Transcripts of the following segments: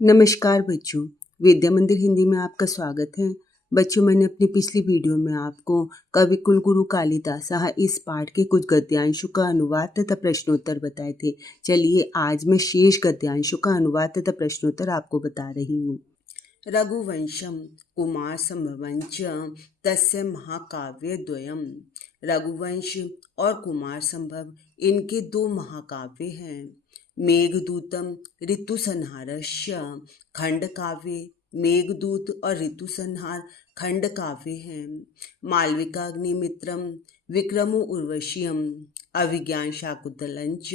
नमस्कार बच्चों, विद्या मंदिर हिंदी में आपका स्वागत है। बच्चों, मैंने अपनी पिछली वीडियो में आपको कवि कुलगुरु कालिदास इस पाठ के कुछ गद्यांशों का अनुवाद तथा प्रश्नोत्तर बताए थे। चलिए आज मैं शेष गद्यांशों का अनुवाद तथा प्रश्नोत्तर आपको बता रही हूँ। रघुवंशम कुमार संभवंच तस्य महाकाव्य द्वयम। रघुवंश और कुमार संभव इनके दो महाकाव्य हैं। मेघदूतम ऋतुसंहारस्य खंड काव्य। मेघदूत और ऋतुसंहार खंड काव्य हैं। मालविकाग्निमित्रम विक्रमो उर्वशीयम अभिज्ञान शाकुंतलंच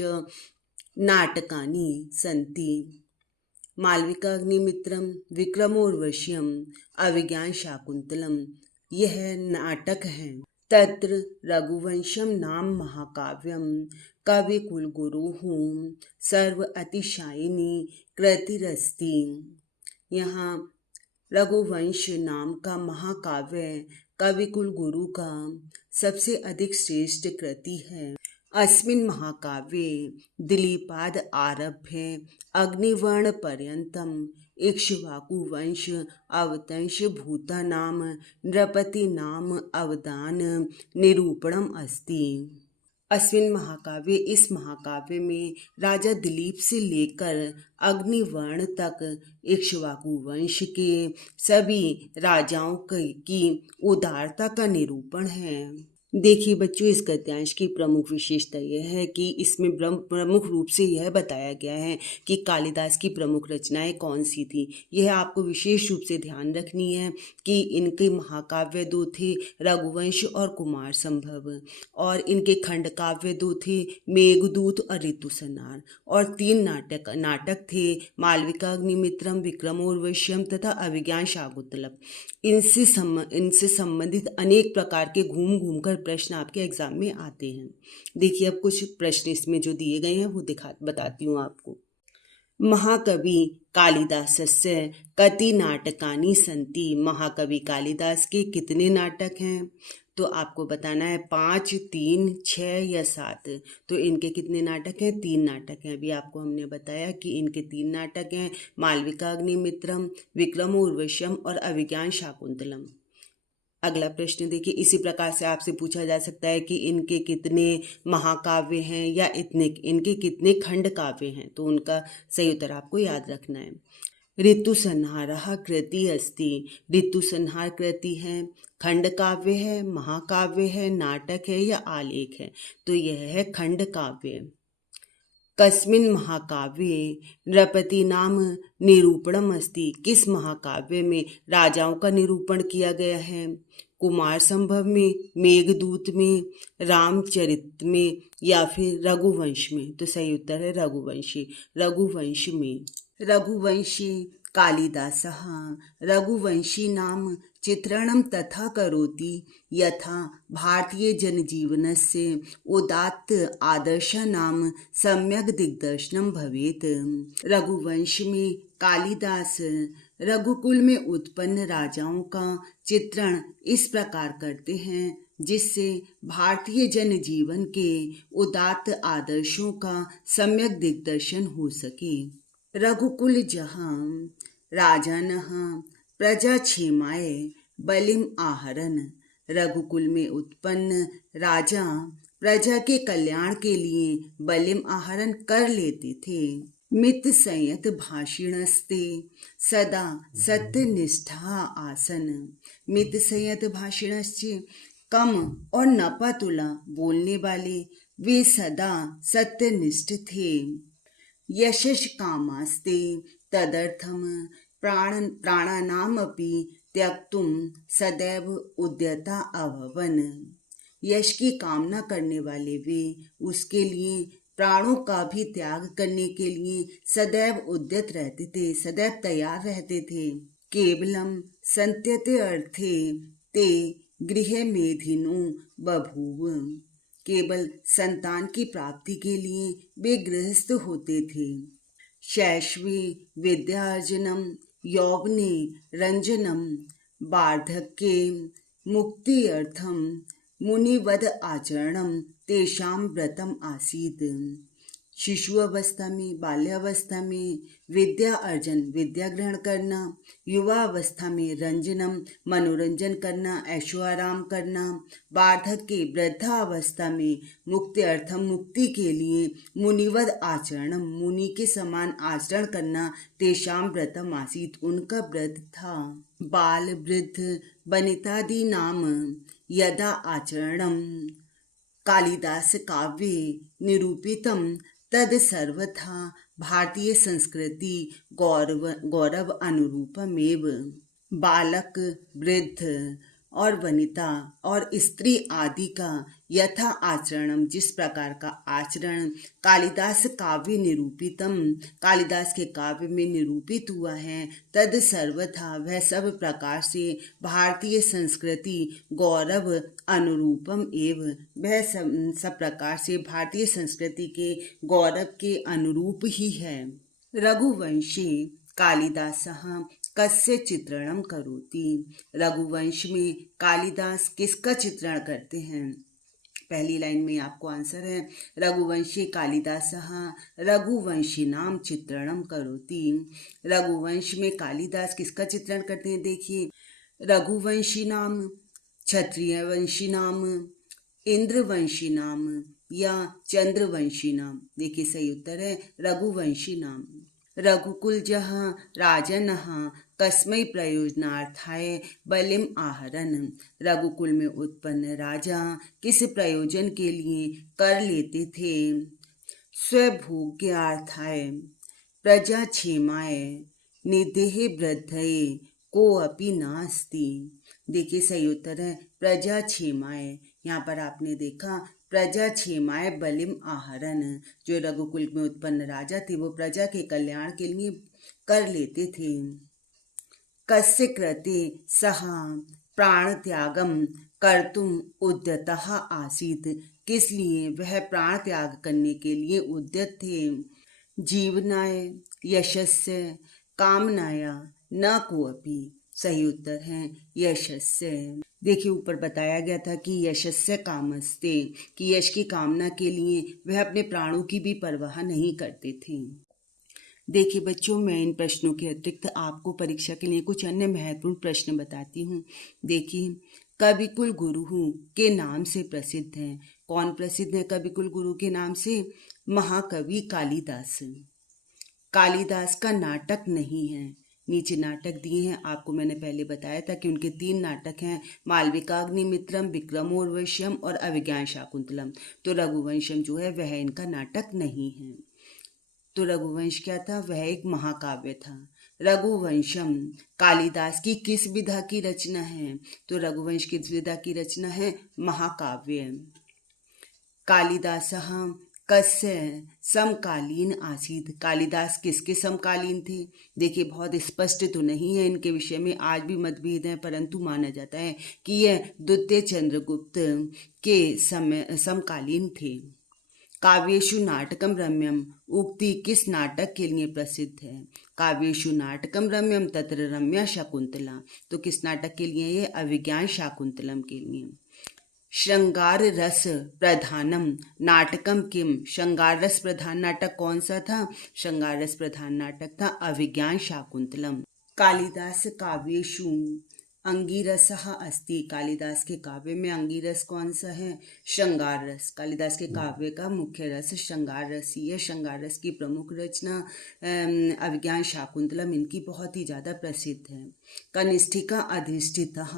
नाटकानि सन्ति। मालविकाग्निमित्रम विक्रमोर्वशीयम अभिज्ञान शाकुंतलम यह नाटक है। तत्र रघुवंशम नाम महाकाव्यम कवि कुलगुरुः सर्व अतिशायिनी कृतिरस्ति। यहाँ रघुवंश नाम का महाकाव्य कवि कुलगुरु का सबसे अधिक श्रेष्ठ कृति है। अस्मिन् महाकाव्ये दिलीपाद आरभ्य अग्निवर्ण पर्यन्तं इक्ष्वाकुवंश अवतंश भूतानां नृपतीनाम अवदान निरूपणम अस्ति। अस्मिन् महाकाव्य इस महाकाव्य में राजा दिलीप से लेकर अग्निवर्ण तक इक्ष्वाकु वंश के सभी राजाओं की उदारता का निरूपण है। देखिए बच्चों, इस गद्यांश की प्रमुख विशेषता यह है कि इसमें प्रमुख रूप से यह बताया गया है कि कालिदास की प्रमुख रचनाएं कौन सी थी। यह आपको विशेष रूप से ध्यान रखनी है कि इनके महाकाव्य दो थे, रघुवंश और कुमार संभव, और इनके खंड काव्य दो थे, मेघदूत और ऋतुसंहार, और तीन नाटक थे, मालविकाग्निमित्रम, विक्रमोर्वशीयम तथा अभिज्ञान शाकुंतलम। इनसे संबंधित अनेक प्रकार के घूम घूम कर प्रश्न आपके एग्जाम में आते हैं। देखिए अब कुछ प्रश्न इसमें जो दिए गए हैं वो बताती हूँ आपको। महाकवि कालिदासस्य कति नाटकानि सन्ति। महाकवि कालिदास के कितने नाटक हैं? तो आपको बताना है 5, 3, 6 या 7। तो इनके कितने नाटक हैं? 3 नाटक हैं। अभी आपको हमने बताया कि इनके 3 नाटक हैं, मालविकाग्निमित्रम, विक्रमोर्वशीयम और अभिज्ञान शाकुंतलम। अगला प्रश्न देखिए, इसी प्रकार से आपसे पूछा जा सकता है कि इनके कितने महाकाव्य हैं या इनके कितने खंड काव्य हैं। तो उनका सही उत्तर आपको याद रखना है। ऋतुसंहारः कृति अस्ति। ऋतुसंहार कृति है, खंड काव्य है, महाकाव्य है, नाटक है या आलेख है। तो यह है खंड काव्य। कस्मिन् महाकाव्ये नृपतीनाम निरूपणम अस्ति। किस महाकाव्य में राजाओं का निरूपण किया गया है? कुमार संभव में, मेघदूत में, रामचरित में या फिर रघुवंश में। तो सही उत्तर है रघुवंश में। रघुवंशी कालिदासः रघुवंशी नाम चित्रणं तथा करोति यथा भारतीय जनजीवनस्य उदात्त आदर्शानां सम्यक दिग्दर्शनं भवेत्। रघुवंश में कालिदास रघुकुल में उत्पन्न राजाओं का चित्रण इस प्रकार करते हैं जिससे भारतीय जनजीवन के उदात्त आदर्शों का सम्यक दिग्दर्शन हो सके। रघुकुल जहाँ राजानः प्रजा क्षेमाय बलिम आहरन। रघुकुल में उत्पन्न राजा प्रजा के कल्याण के लिए बलिम आहरण कर लेते थे। मित संयत भाषिणस्ते सदा सत्यनिष्ठा आसन। मित संयत भाषिणस्य कम और नपातुला बोलने वाले वे सदा सत्यनिष्ठ थे। यशस् कामास्ते तदर्थम प्राणानामपि त्यक्तुम सदैव उद्यता अभवन। यश की कामना करने वाले वे उसके लिए प्राणों का भी त्याग करने के लिए सदैव उद्यत रहते थे, सदैव तैयार रहते थे। केवलम संत्यते अर्थे ते गृह मेधिनो बभूव। केवल संतान की प्राप्ति के लिए वे गृहस्थ होते थे। शैशवे विद्यार्जनम यौवने रंजनम वार्धक्ये मुक्ति अर्थम मुनिवद आचरणम तेषां व्रतम आसीत्। शिशु अवस्था में, बाल्यावस्था में विद्या अर्जन, विद्या ग्रहण करना, युवा अवस्था में रंजनम, मनोरंजन करना, ऐशो आराम करना, वार्धक्य वृद्धावस्था में मुक्ति अर्थम, मुक्ति के लिए मुनिवद आचरणम, मुनि के समान आचरण करना, तेषाम व्रतम आसीत, उनका व्रत था। बाल वृद्ध वनितादि नाम यदा आचरणम कालिदास काव्ये निरूपितम तद सर्वथा भारतीय संस्कृति गौरव अनुरूपमेव। बालक, वृद्ध और वनिता और स्त्री आदि का यथा आचरणम, जिस प्रकार का आचरण कालिदास काव्य निरूपितम, कालिदास के काव्य में निरूपित हुआ है, तद सर्वथा, वह सब प्रकार से भारतीय संस्कृति गौरव अनुरूपम एव, वह सब प्रकार से भारतीय संस्कृति के गौरव के अनुरूप ही है। रघुवंशे कालिदासः कस्य चित्रणं करोति, रघुवंश में कालिदास किसका चित्रण करते हैं? पहली लाइन में आपको आंसर है, रघुवंशी कालिदासः रघुवंशिनाम चित्रणम करोति। रघुवंश में कालिदास किसका चित्रण करते हैं? देखिए, रघुवंशी नाम, क्षत्रिय वंशी नाम, इंद्रवंशी नाम या चंद्रवंशी नाम। देखिए सही उत्तर है रघुवंशी नाम। रघुकुलजः राजनः कस्मै प्रयोजनार्थाय बलिम आहरन्, रघुकुल में उत्पन्न राजा किस प्रयोजन के लिए कर लेते थे? स्वभोग्यार्थाय प्रजाक्षेमाय निधेः वृद्धये को अपि नास्ति। देखिए सही उत्तर है प्रजाक्षेमाय। यहाँ पर आपने देखा प्रजाक्षेमाय बलिम आहरन, जो रघुकुल में उत्पन्न राजा थे वो प्रजा के कल्याण के लिए कर लेते थे। कस्य कृते सः प्राण त्यागम कर्तुम उद्यतः आसीत्, किस लिए वह प्राण त्याग करने के लिए उद्यत थे? जीवनाय यशस्य कामनाया न कोऽपि, सही उत्तर है यशस्य। देखिए ऊपर बताया गया था कि यशस्य कामस्ते, कि यश की कामना के लिए वह अपने प्राणों की भी परवाह नहीं करते थे। देखिए बच्चों, मैं इन प्रश्नों के अतिरिक्त आपको परीक्षा के लिए कुछ अन्य महत्वपूर्ण प्रश्न बताती हूँ। देखिए, कविकुल गुरु के नाम से प्रसिद्ध है। कौन प्रसिद्ध है कविकुल गुरु के नाम से? महाकवि कालिदास। कालिदास का नाटक नहीं है। नीचे नाटक दिए हैं, आपको मैंने पहले बताया था कि उनके 3 नाटक हैं, मालविकाग्निमित्रम, विक्रमोर्वश्यम और अभिज्ञान शाकुंतलम। तो रघुवंशम जो है वह इनका नाटक नहीं है। तो रघुवंश क्या था? वह एक महाकाव्य था। रघुवंशम कालिदास की किस विधा की रचना है? तो रघुवंश किस विधा की रचना है? महाकाव्य। कालिदासः कस्य समकालीन आसीत्, कालिदास किसके समकालीन थे? देखिए बहुत स्पष्ट तो नहीं है इनके विषय में, आज भी मतभेद है, परंतु माना जाता है कि यह द्वितीय चंद्रगुप्त के समय समकालीन थे। काव्येषु नाटकम रम्यम, उक्ति किस नाटक के लिए प्रसिद्ध है? काव्येषु नाटकम रम्यम तत्र रम्या शाकुंतला, तो किस नाटक के लिए? ये अभिज्ञान शाकुंतलम के लिए। श्रृंगार रस प्रधानम नाटकम किम, श्रृंगार रस प्रधान नाटक कौन सा था? श्रृंगार रस प्रधान नाटक था अभिज्ञान शाकुंतलम। कालिदास काव्येषु अंगिरसः अस्ति, कालिदास के काव्य में अंगिरस कौन सा है? श्रृंगार रस। कालिदास के काव्य का मुख्य रस श्रृंगार रस ही है। श्रृंगार रस की प्रमुख रचना अभिज्ञान शाकुंतलम इनकी बहुत ही ज़्यादा प्रसिद्ध है। कनिष्ठिका अधिष्ठितः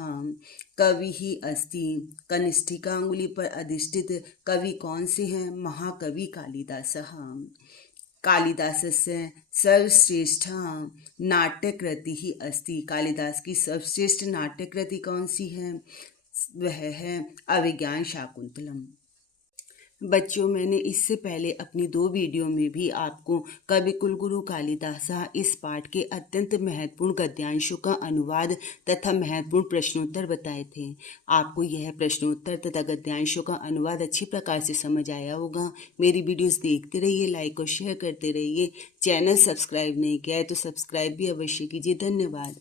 कवि ही अस्ति, कनिष्ठिका अंगुली पर अधिष्ठित कवि कौन से हैं? महाकवि कालिदासः। कालिदासस्य सर्वश्रेष्ठ नाट्यकृति ही अस्ति, कालिदास की सर्वश्रेष्ठ नाट्यकृति कौन सी है? वह है अभिज्ञान शाकुंतलम। बच्चों, मैंने इससे पहले अपनी 2 वीडियो में भी आपको कविकुल गुरु कालिदास इस पाठ के अत्यंत महत्वपूर्ण गद्यांशों का अनुवाद तथा महत्वपूर्ण प्रश्नोत्तर बताए थे। आपको यह प्रश्नोत्तर तथा गद्यांशों का अनुवाद अच्छी प्रकार से समझ आया होगा। मेरी वीडियोस देखते रहिए, लाइक और शेयर करते रहिए। चैनल सब्सक्राइब नहीं किया है तो सब्सक्राइब भी अवश्य कीजिए। धन्यवाद।